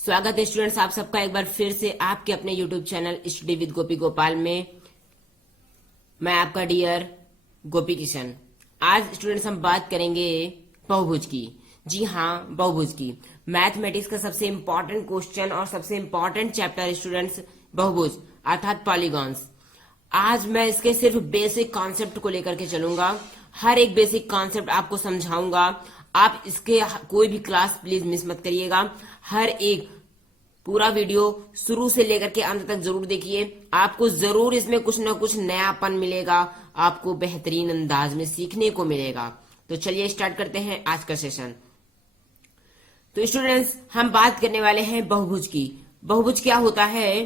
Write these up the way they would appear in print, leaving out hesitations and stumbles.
स्वागत है स्टूडेंट्स आप सबका एक बार फिर से आपके अपने यूट्यूब चैनल स्टडी विद गोपी गोपाल में। मैं आपका डियर गोपी किशन। आज स्टूडेंट्स हम बात करेंगे बहुभुज की। जी हाँ, बहुभुज की। मैथमेटिक्स का सबसे इंपॉर्टेंट क्वेश्चन और सबसे इंपॉर्टेंट चैप्टर स्टूडेंट्स बहुभुज अर्थात पॉलीगॉन्स। आज मैं इसके सिर्फ बेसिक कॉन्सेप्ट को लेकर के चलूंगा। हर एक बेसिक कॉन्सेप्ट आपको समझाऊंगा। आप इसके कोई भी क्लास प्लीज मिस मत करिएगा। हर एक पूरा वीडियो शुरू से लेकर के अंत तक जरूर देखिए। आपको जरूर इसमें कुछ ना कुछ नयापन मिलेगा, आपको बेहतरीन अंदाज में सीखने को मिलेगा। तो चलिए स्टार्ट करते हैं आज का सेशन। तो स्टूडेंट्स हम बात करने वाले हैं बहुभुज की। बहुभुज क्या होता है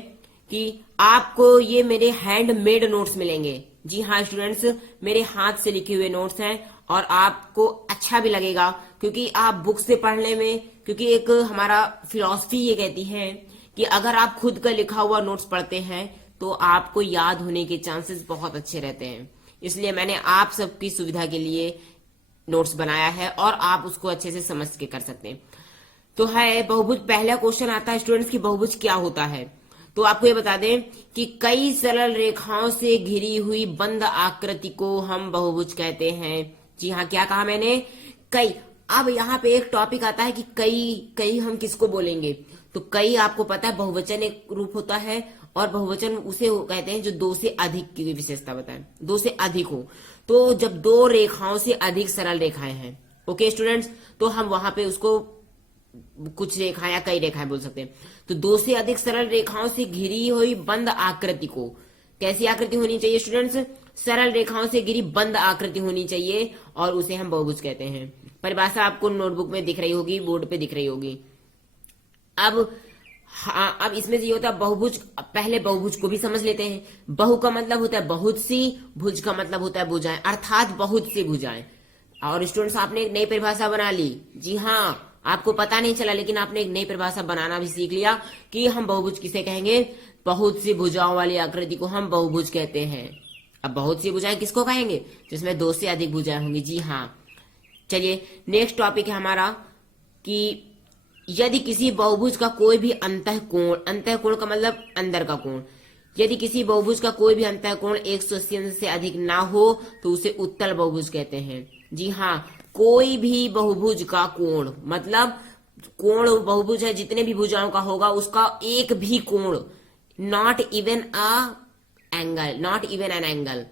कि आपको ये मेरे हैंडमेड नोट्स मिलेंगे। जी हाँ स्टूडेंट्स, मेरे हाथ से लिखे हुए नोट्स हैं और आपको अच्छा भी लगेगा क्योंकि आप बुक से पढ़ने में, क्योंकि एक हमारा फिलॉसफी ये कहती है कि अगर आप खुद का लिखा हुआ नोट्स पढ़ते हैं तो आपको याद होने के चांसेस बहुत अच्छे रहते हैं। इसलिए मैंने आप सबकी सुविधा के लिए नोट्स बनाया है और आप उसको अच्छे से समझ के कर सकते हैं। तो है बहुभुज। पहला क्वेश्चन आता है स्टूडेंट्स की बहुभुज क्या होता है। तो आपको ये बता दें कि कई सरल रेखाओं से घिरी हुई बंद आकृति को हम बहुभुज कहते हैं। जी हाँ, क्या कहा मैंने? कई। अब यहाँ पे एक टॉपिक आता है कि कई हम किसको बोलेंगे। तो कई आपको पता है बहुवचन एक रूप होता है और बहुवचन उसे कहते हैं जो दो से अधिक की विशेषता बताए, दो से अधिक हो। तो जब दो रेखाओं से अधिक सरल रेखाएं हैं, ओके स्टूडेंट्स, तो हम वहां पे उसको कुछ रेखाएं या कई रेखाएं बोल सकते हैं। तो दो से अधिक सरल रेखाओं से घिरी हुई बंद आकृति को, कैसी आकृति होनी चाहिए स्टूडेंट्स? सरल रेखाओं से घिरी बंद आकृति होनी चाहिए और उसे हम बहुभुज कहते हैं। परिभाषा आपको नोटबुक में दिख रही होगी, बोर्ड पे दिख रही होगी। अब इसमें से ये होता है बहुभुज। पहले बहुभुज को भी समझ लेते हैं। बहु का मतलब होता है बहुत सी, भुज का मतलब होता है भुजाएं, अर्थात बहुत सी भुजाएं। और स्टूडेंट्स आपने एक नई परिभाषा बना ली। जी हाँ, आपको पता नहीं चला लेकिन आपने एक नई परिभाषा बनाना भी सीख लिया कि हम बहुभुज किसे कहेंगे? बहुत सी भुजाओं वाली आकृति को हम बहुभुज कहते हैं। अब बहुत सी भुजाएं किसको कहेंगे? जिसमें दो से अधिक भुजाएं होंगी। जी हाँ, चलिए नेक्स्ट टॉपिक है हमारा कि यदि किसी बहुभुज का कोई भी अंतःकोण, अंतःकोण का मतलब अंदर का कोण, यदि किसी बहुभुज का कोई भी अंतःकोण 180 अंश से अधिक ना हो तो उसे उत्तल बहुभुज कहते हैं। जी हाँ, कोई भी बहुभुज का कोण, मतलब कोण बहुभुज है जितने भी भुजाओं का होगा उसका एक भी कोण, not even a angle, not even an angle,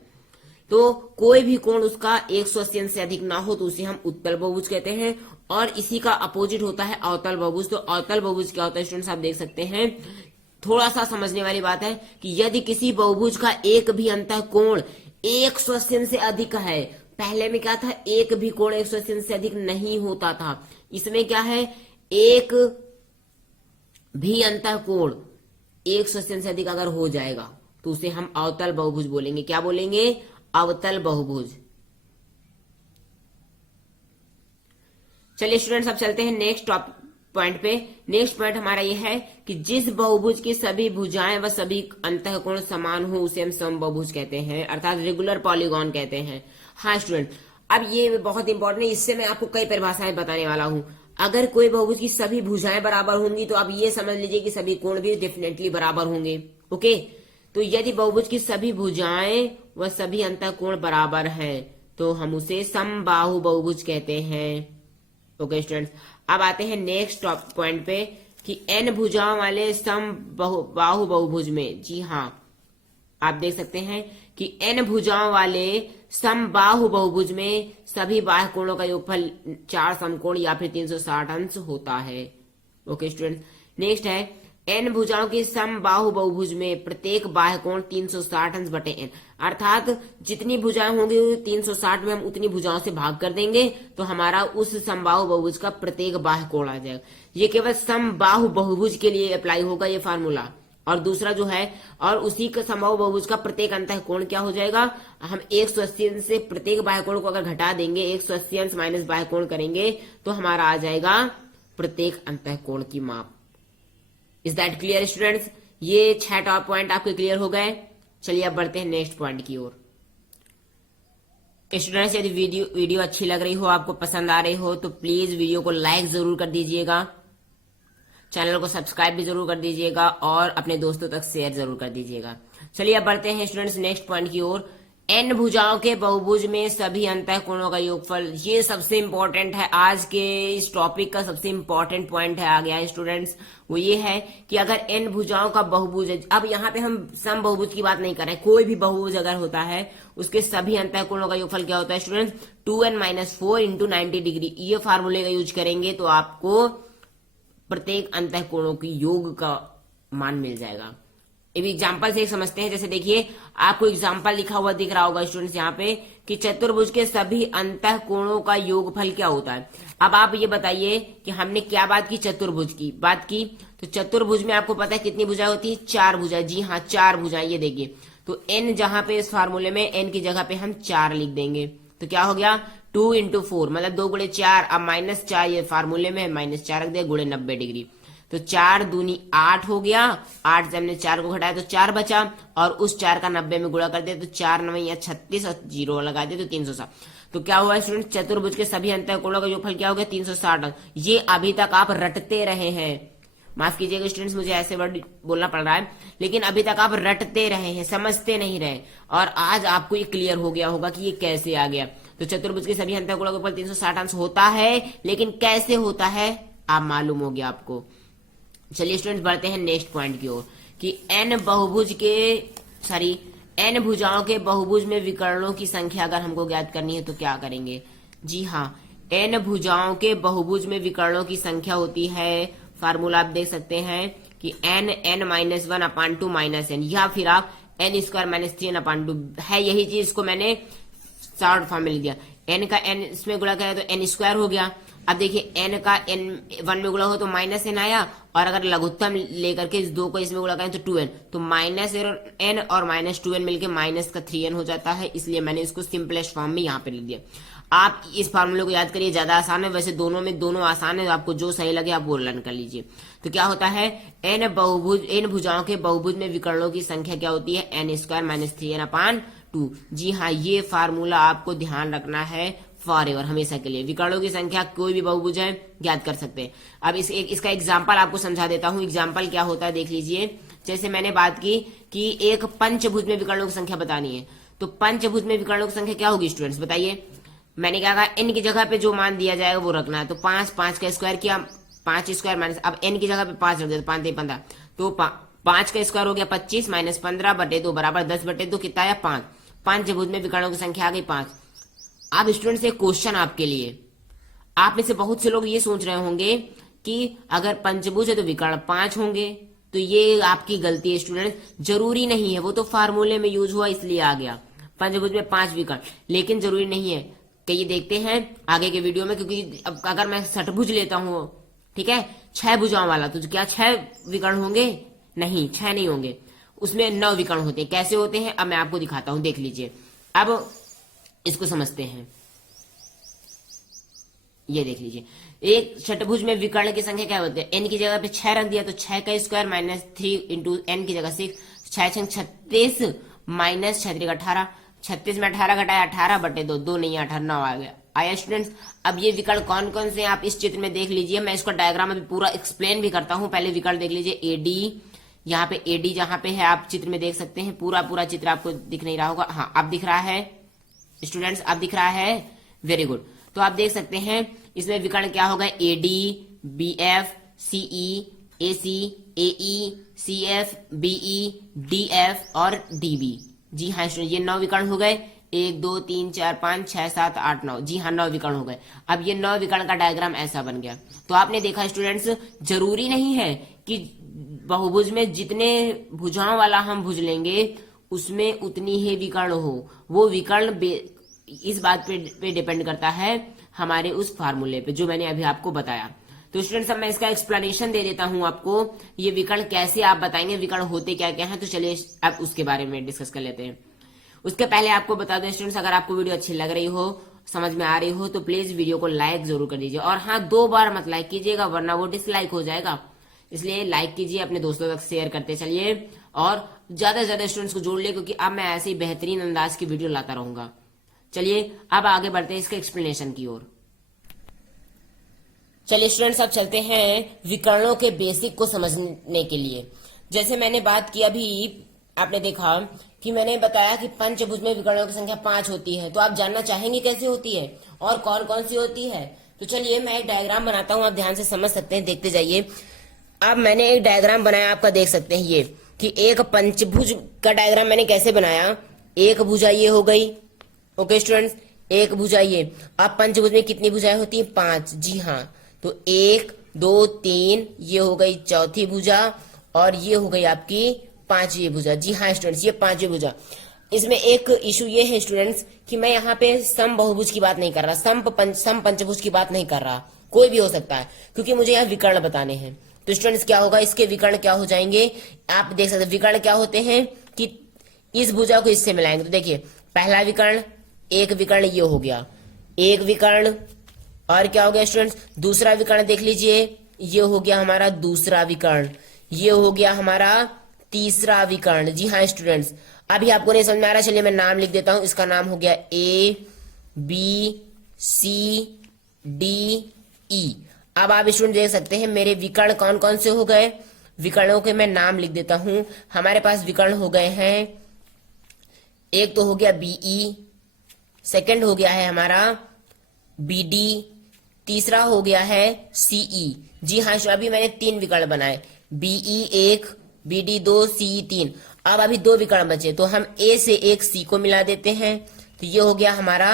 तो कोई भी कोण उसका 180 अंश से अधिक ना हो तो उसे हम उत्तल बहुभुज कहते हैं। और इसी का अपोजिट होता है अवतल बहुभुज। तो अवतल बहुभुज क्या होता है स्टूडेंट्स आप देख सकते हैं। थोड़ा सा समझने वाली बात है कि यदि किसी बहुभुज का एक भी अंतःकोण 180 अंश से अधिक है, पहले में क्या था? एक भी कोण 180 अंश से अधिक नहीं होता था। इसमें क्या है? एक भी अंतःकोण 180 अंश से अधिक अगर हो जाएगा तो उसे हम अवतल बहुभुज बोलेंगे। क्या बोलेंगे? अवतल बहुभुज। चलिए स्टूडेंट्स अब चलते हैं नेक्स्ट पॉइंट पे। नेक्स्ट पॉइंट हमारा यह है कि जिस बहुभुज की सभी भुजाएं व सभी अंतःकोण समान हो उसे हम समबाहुभुज कहते हैं, अर्थात रेगुलर पॉलीगॉन कहते हैं। हाँ स्टूडेंट, अब ये बहुत इंपॉर्टेंट है, इससे मैं आपको कई परिभाषाएं बताने वाला हूं। अगर कोई बहुभुज की सभी भुजाएं बराबर होंगी तो आप ये समझ लीजिए कि सभी कोण भी डेफिनेटली बराबर होंगे। ओके, तो यदि बहुभुज की सभी भुजाएं व सभी अंतःकोण बराबर हैं तो हम उसे समबाहु बहुभुज कहते हैं। ओके स्टूडेंट्स, अब आते हैं नेक्स्ट पॉइंट पे कि एन भुजाओं वाले समबाहु बहुभुज में, जी हाँ आप देख सकते हैं कि एन भुजाओं वाले समबाहु बहुभुज में सभी बाह्य कोणों का योगफल 4 समकोण या फिर 360 अंश होता है। ओके स्टूडेंट्स, नेक्स्ट है एन भुजाओं के समबाहु बहुभुज में प्रत्येक बाह्य कोण 360 अंश बटे एन, अर्थात जितनी भुजाएं होंगी 360 में हम उतनी भुजाओं से भाग कर देंगे तो हमारा उस समबाहु बहुभुज का प्रत्येक बाह्य कोण आ जाएगा। ये केवल समबाहु बहुभुज के लिए अप्लाई होगा ये फार्मूला। और दूसरा जो है, और उसी का समबाहु बहुभुज का प्रत्येक अंतःकोण क्या हो जाएगा? हम 180 अंश से प्रत्येक बाह्य कोण को अगर घटा देंगे, 180 अंश माइनस बाह्य कोण करेंगे तो हमारा आ जाएगा प्रत्येक अंतःकोण की माप। Is that clear students? ये 6 टॉप पॉइंट आपके क्लियर हो गए। चलिए अब बढ़ते हैं नेक्स्ट पॉइंट की ओर। स्टूडेंट्स यदि वीडियो अच्छी लग रही हो, आपको पसंद आ रही हो तो प्लीज वीडियो को लाइक जरूर कर दीजिएगा। चैनल को सब्सक्राइब भी जरूर कर दीजिएगा और अपने दोस्तों तक शेयर जरूर कर दीजिएगा। चलिए अब बढ़ते हैं स्टूडेंट्स नेक्स्ट पॉइंट की ओर। एन भुजाओं के बहुभुज में सभी अंतःकोणों का योगफल, ये सबसे इंपॉर्टेंट है, आज के इस टॉपिक का सबसे इंपॉर्टेंट पॉइंट है आ गया है स्टूडेंट्स। वो ये है कि अगर एन भुजाओं का बहुभुज है, अब यहाँ पे हम सम बहुभुज की बात नहीं कर रहे, कोई भी बहुभुज अगर होता है उसके सभी अंतःकोणों का योगफल क्या होता है स्टूडेंट्स, 2n-4 इंटू 90 डिग्री। ये फार्मूले का यूज करेंगे तो आपको प्रत्येक अंतःकोणों की योग का मान मिल जाएगा। अब एग्जाम्पल से एक समझते हैं। जैसे देखिए आपको एग्जाम्पल लिखा हुआ दिख रहा होगा स्टूडेंट्स यहाँ पे कि चतुर्भुज के सभी अंतःकोणों का योगफल क्या होता है। अब आप ये बताइए कि हमने क्या बात की, चतुर्भुज की बात की, तो चतुर्भुज में आपको पता है कितनी भुजाएं होती है, 4 भुजाएं। जी हाँ 4 भुजाएं। ये देखिए तो एन जहां पे इस फार्मूले में एन की जगह पे हम 4 लिख देंगे तो क्या हो गया 2 इंटू 4 मतलब 2 गुणे 4। अब -4 ये फार्मूले में -4 रख दिया गुणे 90 डिग्री, तो 4 दूनी 8 हो गया। 8 से हमने 4 को घटाया तो 4 बचा और उस 4 का 90 में गुणा कर दिया तो 4 9 या 36 और 0 लगा दिया तो 360। तो क्या हुआ स्टूडेंट, चतुर्भुज के सभी अंतःकोणों का योगफल क्या हो गया 360। ये अभी तक आप रटते रहे हैं, माफ कीजिएगा स्टूडेंट्स मुझे ऐसे वर्ड बोलना पड़ रहा है, लेकिन अभी तक आप रटते रहे हैं, समझते नहीं रहे, और आज आपको ये क्लियर हो गया होगा कि ये कैसे आ गया। तो चतुर्भुज के सभी अंतःकोणों का योगफल 360 अंश होता है, लेकिन कैसे होता है आप मालूम हो गया आपको। चलिए स्टूडेंट्स बढ़ते हैं नेक्स्ट पॉइंट की ओर कि एन भुजाओं के बहुभुज में विकर्णों की संख्या अगर हमको ज्ञात करनी है तो क्या करेंगे। जी हाँ, एन भुजाओं के बहुभुज में विकर्णों की संख्या होती है, फार्मूला आप देख सकते हैं कि n-1/2 - n, या फिर आप n² - 3/2 है, यही चीज इसको मैंने शॉर्ट फॉर्म में लिख दिया। n का n इसमें गुणा करें तो n² हो गया। अब देखिए n का n1 में गुणा हो तो -n आया, और अगर लघुत्तम लेकर के इस 2 को इसमें गुणा करें तो 2n, तो -n और -2n मिलके -3n हो जाता है, इसलिए मैंने इसको सिंपलेस्ट फॉर्म में यहाँ पे लिख दिया। आप इस फार्मूले को याद करिए, ज्यादा आसान है, वैसे दोनों आसान है, आपको जो सही लगे आप वो लर्न कर लीजिए। तो क्या होता है एन भुजाओं के बहुभुज में विकर्णों की संख्या क्या होती है, n² - 3n/2। जी हाँ, ये फार्मूला आपको ध्यान रखना है फॉरएवर, हमेशा के लिए। विकर्णों की संख्या कोई भी बहुभुज है ज्ञात कर सकते हैं। अब इसका एग्जाम्पल आपको समझा देता हूँ। एग्जाम्पल क्या होता है देख लीजिए। जैसे मैंने बात की कि एक पंचभुज में विकर्णों की संख्या बतानी है, तो पंचभुज में विकर्णों की संख्या क्या होगी स्टूडेंट्स बताइए। मैंने क्या कहा, एन की जगह पे जो मान दिया जाएगा वो रखना है, तो 5 का स्क्वायर किया, 5² माइनस, अब एन की जगह पे 5 रख दिया तो 5 × 15, तो 5 का स्क्वायर हो गया 25 - 15/2 बराबर 10/2 कितना आया 5। पंचभुज में विकर्णों की संख्या आ गई 5। अब स्टूडेंट्स एक क्वेश्चन आपके लिए, आप में से बहुत से लोग ये सोच रहे होंगे कि अगर पंचभुज है तो विकर्ण 5 होंगे, तो ये आपकी गलती है स्टूडेंट, जरूरी नहीं है, वो तो फार्मूले में यूज हुआ इसलिए आ गया पंचभुज में 5 विकर्ण, लेकिन जरूरी नहीं है। कई देखते हैं आगे के वीडियो में, क्योंकि अब अगर मैं षटभुज लेता हूं, ठीक है, 6 भुजाओं वाला, तो क्या 6 विकर्ण होंगे? नहीं, 6 नहीं होंगे, उसमें 9 विकर्ण होते हैं। कैसे होते हैं अब मैं आपको दिखाता हूं, देख लीजिए। अब इसको समझते हैं, ये देख लीजिए। एक षटभुज में विकर्ण की संख्या क्या होती है, एन की जगह पे 6 रख दिया तो 6 का स्क्वायर -3 इंटू एन की जगह 6, 6 × 36 - 6 × 18, 36 में 18 घटाया 18/2, 2 नहीं 18, 9 आ गया। आया स्टूडेंट्स। अब ये विकर्ण कौन कौन से आप इस चित्र में देख लीजिए, मैं इसको डायग्राम में पूरा एक्सप्लेन भी करता हूं। पहले विकर्ण देख लीजिए, एडी, यहाँ पे एडी जहां पे है आप चित्र में देख सकते हैं, पूरा चित्र आपको दिख नहीं रहा होगा, हाँ अब दिख रहा है स्टूडेंट्स, अब दिख रहा है, वेरी गुड। तो आप देख सकते हैं इसमें विकर्ण क्या होगा, AD, BF, CE, AC, AE, CF, BE, DF और डीबी। जी हाँ स्टूडेंट, ये 9 विकर्ण हो गए, 1 2 3 4 5 6 7 8 9, जी हाँ 9 विकर्ण हो गए। अब ये 9 विकर्ण का डायग्राम ऐसा बन गया। तो आपने देखा स्टूडेंट्स, जरूरी नहीं है कि बहुभुज में जितने भुजाओं वाला हम भुज लेंगे उसमें उतनी ही विकर्ण हो, वो विकर्ण इस बात पे डिपेंड करता है हमारे उस फार्मूले पे जो मैंने अभी आपको बताया। तो स्टूडेंट्स अब मैं इसका एक्सप्लेनेशन दे देता हूं आपको, ये विकर्ण कैसे आप बताएंगे, विकर्ण होते क्या क्या हैं। तो चलिए अब उसके बारे में डिस्कस कर लेते हैं। उसके पहले आपको बता दें स्टूडेंट्स, अगर आपको वीडियो अच्छी लग रही हो, समझ में आ रही हो, तो प्लीज वीडियो को लाइक जरूर कर दीजिए। और हाँ, 2 बार मत लाइक कीजिएगा वरना वो डिसलाइक हो जाएगा, इसलिए लाइक कीजिए, अपने दोस्तों तक शेयर करते चलिए और ज्यादा से ज्यादा स्टूडेंट्स को जोड़ लिए, क्योंकि अब मैं ऐसे ही बेहतरीन अंदाज की वीडियो लाता रहूंगा। चलिए अब आगे बढ़ते हैं इसके एक्सप्लेनेशन की ओर। चलिए स्टूडेंट्स, अब चलते हैं विकर्णों के बेसिक को समझने के लिए। जैसे मैंने बात की अभी, आपने देखा कि मैंने बताया कि पंचभुज में विकर्णों की संख्या 5 होती है। तो आप जानना चाहेंगे कैसे होती है और कौन कौन सी होती है। तो चलिए मैं एक डायग्राम बनाता हूं, आप ध्यान से समझ सकते हैं, देखते जाइए। अब मैंने एक डायग्राम बनाया, आपका देख सकते हैं ये कि एक पंचभुज का डायग्राम मैंने कैसे बनाया। एक भुजा ये हो गई, ओके स्टूडेंट्स, एक भुजा ये। अब पंचभुज में कितनी भुजाएं होती हैं? 5। जी हाँ, तो 1 2 3 ये हो गई चौथी भुजा और ये हो गई आपकी 5वीं भुजा। जी हाँ स्टूडेंट्स, ये 5वीं भुजा। इसमें एक इशू ये है स्टूडेंट्स कि मैं यहाँ पे सम बहुभुज की बात नहीं कर रहा, सम पंचभुज की बात नहीं कर रहा, कोई भी हो सकता है, क्योंकि मुझे यहाँ विकर्ण बताने हैं। तो स्टूडेंट्स क्या होगा, इसके विकर्ण क्या हो जाएंगे, आप देख सकते हैं। विकर्ण क्या होते हैं कि इस भुजा को इससे मिलाएंगे। तो देखिए, पहला विकर्ण, एक विकर्ण ये हो गया, एक विकर्ण, और क्या हो गया स्टूडेंट्स, दूसरा विकर्ण देख लीजिए, ये हो गया हमारा दूसरा विकर्ण, ये हो गया हमारा तीसरा विकर्ण। जी हाँ स्टूडेंट्स, अभी आपको नहीं समझ में आ रहा, चलिए मैं नाम लिख देता हूं। इसका नाम हो गया A B C D E। अब आप स्टूडेंट देख सकते हैं मेरे विकर्ण कौन कौन से हो गए। विकर्णों के मैं नाम लिख देता हूं। हमारे पास विकर्ण हो गए हैं, एक तो हो गया BE, सेकंड हो गया है हमारा BD, तीसरा हो गया है CE। जी हाँ, अभी मैंने 3 विकर्ण बनाए, BE 1, BD 2, CE 3। अब अभी 2 विकर्ण बचे, तो हम A से एक C को मिला देते हैं, तो ये हो गया हमारा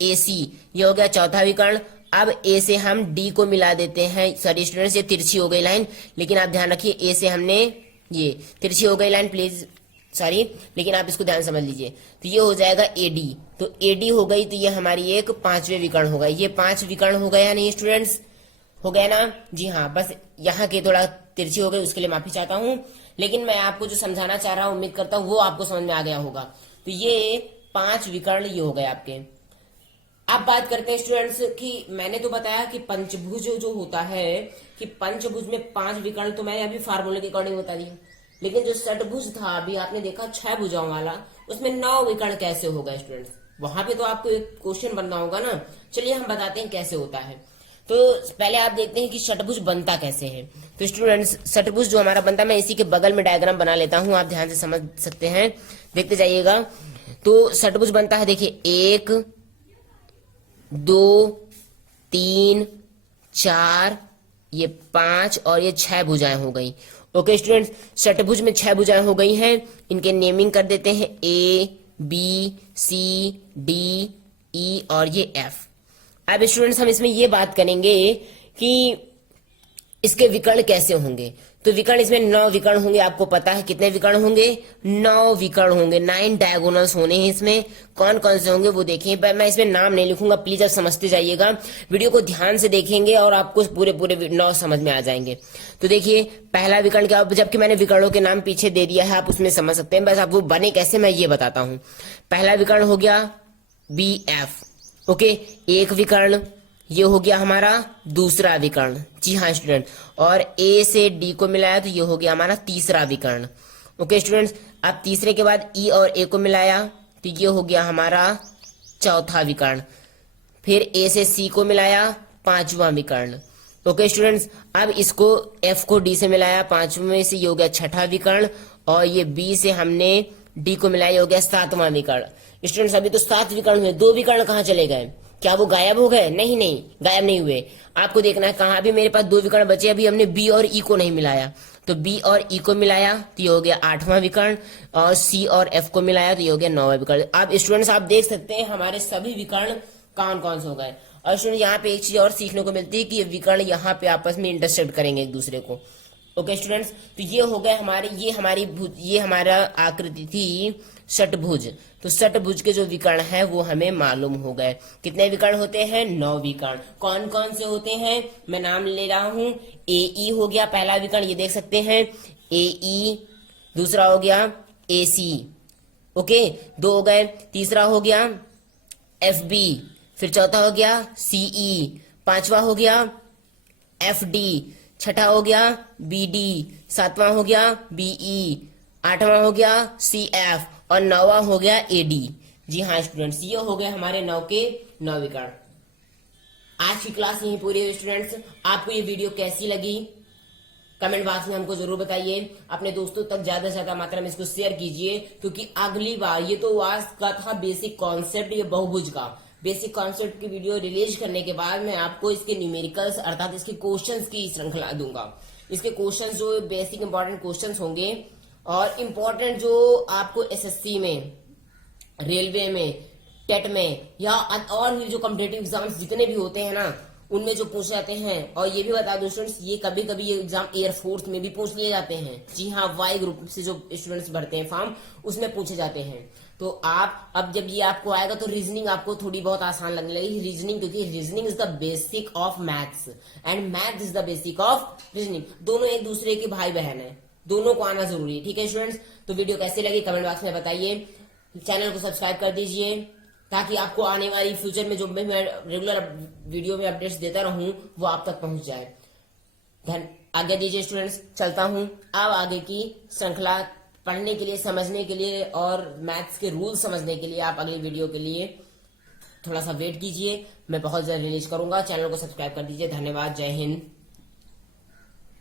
AC, ये हो गया चौथा विकर्ण। अब A से हम D को मिला देते हैं। सॉरी स्टूडेंट्स, ये तिरछी हो गई लाइन, लेकिन आप ध्यान रखिए A से हमने, ये तिरछी हो गई लाइन प्लीज, सॉरी, लेकिन आप इसको ध्यान समझ लीजिए। तो ये हो जाएगा AD, तो AD हो गई, तो ये हमारी एक 5वें विकर्ण होगा। ये 5 विकर्ण हो गया नहीं स्टूडेंट्स, हो गया ना। जी हाँ, बस यहाँ के थोड़ा तिरछी हो गई, उसके लिए माफी चाहता हूँ, लेकिन मैं आपको जो समझाना चाह रहा हूँ उम्मीद करता हूँ वो आपको समझ में आ गया होगा। तो ये 5 विकर्ण ये हो गए आपके। अब बात करते हैं स्टूडेंट्स कि मैंने तो बताया कि पंचभुज जो होता है कि पंचभुज में 5 विकर्ण, तो मैंने अभी फार्मूले के अकॉर्डिंग बता दिया। लेकिन जो षटभुज था अभी आपने देखा 6 भुजाओं वाला, उसमें 9 विकर्ण कैसे होगा स्टूडेंट्स, वहां पे तो आपको एक क्वेश्चन बनना होगा ना। चलिए हम बताते हैं कैसे होता है। तो पहले आप देखते हैं कि षटभुज बनता कैसे है। तो स्टूडेंट्स, षटभुज जो हमारा बनता है, मैं इसी के बगल में डायग्राम बना लेता हूं, आप ध्यान से समझ सकते हैं, देखते जाइएगा। तो षटभुज बनता है, देखिए 1 2 3 4, ये 5 और ये 6 भुजाएं हो गई। ओके स्टूडेंट्स, षटभुज में 6 भुजाएं हो गई हैं। इनके नेमिंग कर देते हैं A B C D E और ये F। अब स्टूडेंट्स हम इसमें ये बात करेंगे कि इसके विकर्ण कैसे होंगे। तो विकर्ण इसमें 9 विकर्ण होंगे, आपको पता है कितने विकर्ण होंगे, 9 विकर्ण होंगे, 9 डायगोनल्स होने हैं। इसमें कौन कौन से होंगे वो देखिए, मैं इसमें नाम नहीं लिखूंगा, प्लीज आप समझते जाइएगा, वीडियो को ध्यान से देखेंगे और आपको पूरे 9 समझ में आ जाएंगे। तो देखिए, पहला विकर्ण क्या, जबकि मैंने विकर्णों के नाम पीछे दे दिया है, आप उसमें समझ सकते हैं, बस आप वो बने कैसे मैं ये बताता हूं। पहला विकर्ण हो गया BF, ओके, एक विकर्ण, ये हो गया हमारा दूसरा विकर्ण। जी हाँ स्टूडेंट, और A से D को मिलाया तो ये हो गया हमारा तीसरा विकर्ण। ओके स्टूडेंट्स, अब तीसरे के बाद E और A को मिलाया तो ये हो गया हमारा चौथा विकर्ण। फिर A से C को मिलाया, 5वां विकर्ण। ओके स्टूडेंट्स, अब इसको F को D से मिलाया, 5वें से ये हो गया 6ठा विकर्ण, और ये B से हमने D को मिलाया, ये हो गया 7वां विकर्ण। स्टूडेंट्स, अभी तो 7 विकर्ण हुए, 2 विकर्ण कहाँ चले गए, क्या वो गायब हो गए? नहीं नहीं, गायब नहीं हुए। आपको देखना है कहाँ, अभी मेरे पास 2 विकर्ण बचे, अभी हमने B और E को नहीं मिलाया, तो B और E को मिलाया तो ये हो गया 8वां विकर्ण, और C और F को मिलाया तो ये हो गया 9वां विकर्ण। अब स्टूडेंट्स आप देख सकते हैं हमारे सभी विकर्ण कौन कौन से हो गए। और स्टूडेंट यहाँ पे एक चीज और सीखने को मिलती है कि ये विकर्ण यहाँ पे आपस में इंटरसेक्ट करेंगे एक दूसरे को। ओके स्टूडेंट्स, तो ये हो गए हमारे, ये हमारा आकृति थी षटभुज। तो षटभुज के जो विकर्ण है वो हमें मालूम हो गए। कितने विकर्ण होते हैं? 9 विकर्ण। कौन कौन से होते हैं मैं नाम ले रहा हूं। AE हो गया पहला विकर्ण, ये देख सकते हैं AE। दूसरा हो गया AC, ओके, 2 हो गए। तीसरा हो गया FB, फिर चौथा हो गया CE, 5वां हो गया FD, 6ठा हो गया BD, 7वां हो गया BE, 8वां हो गया CF और 9वां हो गया AD। जी हाँ स्टूडेंट्स, ये हो गए हमारे 9 के 9 विकर्ण। आज की क्लास यहीं पूरी हुई स्टूडेंट्स। आपको ये वीडियो कैसी लगी कमेंट बॉक्स में हमको जरूर बताइए। अपने दोस्तों तक ज्यादा से ज्यादा मात्रा में इसको शेयर कीजिए, क्योंकि अगली बार ये तो आज का था बेसिक कॉन्सेप्ट, ये बहुभुज का बेसिक कॉन्सेप्ट की वीडियो रिलीज करने के बाद मैं आपको इसके न्यूमेरिकल्स अर्थात इसके क्वेश्चंस की श्रृंखला दूंगा। इसके क्वेश्चंस जो बेसिक इंपॉर्टेंट क्वेश्चंस होंगे और इम्पोर्टेंट जो आपको एसएससी में, रेलवे में, टेट में या और भी जो कॉम्पिटेटिव एग्जाम्स जितने भी होते हैं ना, उनमें जो पूछे जाते हैं। और ये भी बता दो स्टूडेंट्स, ये कभी कभी ये एग्जाम एयरफोर्स में भी पूछ लिए जाते हैं। जी हाँ, वाई ग्रुप से जो स्टूडेंट्स भरते हैं फॉर्म, उसमें पूछे जाते हैं। तो आप अब जब ये आपको आएगा तो रीजनिंग आपको थोड़ी बहुत आसान लगने लगेगी। रीजनिंग, क्योंकि reasoning is the basic of maths and math is the basic of reasoning. दोनों एक दूसरे के भाई बहन है, दोनों को आना जरूरी है। ठीक है स्टूडेंट्स, तो वीडियो कैसी लगी कमेंट बॉक्स में बताइए। चैनल को सब्सक्राइब कर दीजिए ताकि आपको आने वाली फ्यूचर में जो मैं रेगुलर वीडियो में अपडेट्स देता रहूं वो आप तक पहुंच जाए। आज्ञा दीजिए स्टूडेंट्स, चलता हूं। अब आगे की श्रृंखला पढ़ने के लिए, समझने के लिए और मैथ्स के रूल समझने के लिए आप अगली वीडियो के लिए थोड़ा सा वेट कीजिए। मैं बहुत जल्द रिलीज करूंगा। चैनल को सब्सक्राइब कर दीजिए। धन्यवाद। जय हिंद।